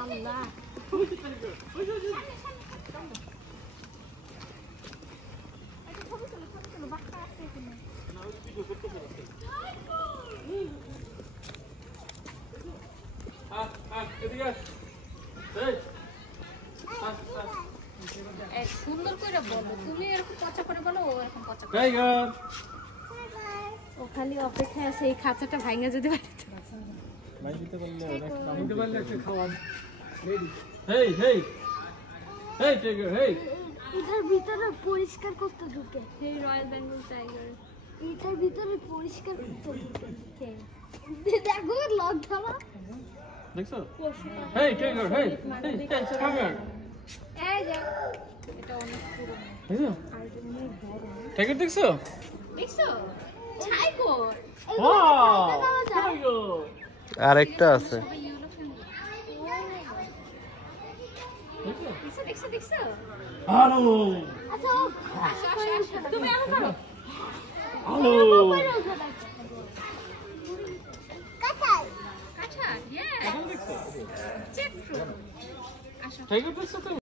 আল্লাহ সুন্দর করে বলো, তুমি এরকম পচা করে বলো, ও এরকম পচা করে। ও খালি অপেক্ষায় আছে এই খাঁচাটা ভাঙা যদি বাড়িতে ভাঙিতে পারলে একটা খাওয়া রেডি। হেই হেই হেই টাইগার হেই, এটার ভিতরে পরিষ্কার করতে ঢুকে। এই রয়্যাল বেঙ্গল টাইগার এটার ভিতরে পরিষ্কার করতে ঢুকে। দেখো লক ধারা দেখছো? Hey tiger hey hey come here. এই যে এটা অনেক পুরো। দেখছো? আর এটা অনেক বড়। টাইগার দেখছো? দেখছো? টাইগার। Wow tiger. আরেকটা আছে। দেখছো দেখছো? হ্যালো আচ্ছা তুমি আলো করো। হ্যালো কাঁঠাল কাঁঠাল ইয়েস চেক ফ্রুট। টাইগার দেখছো তুমি?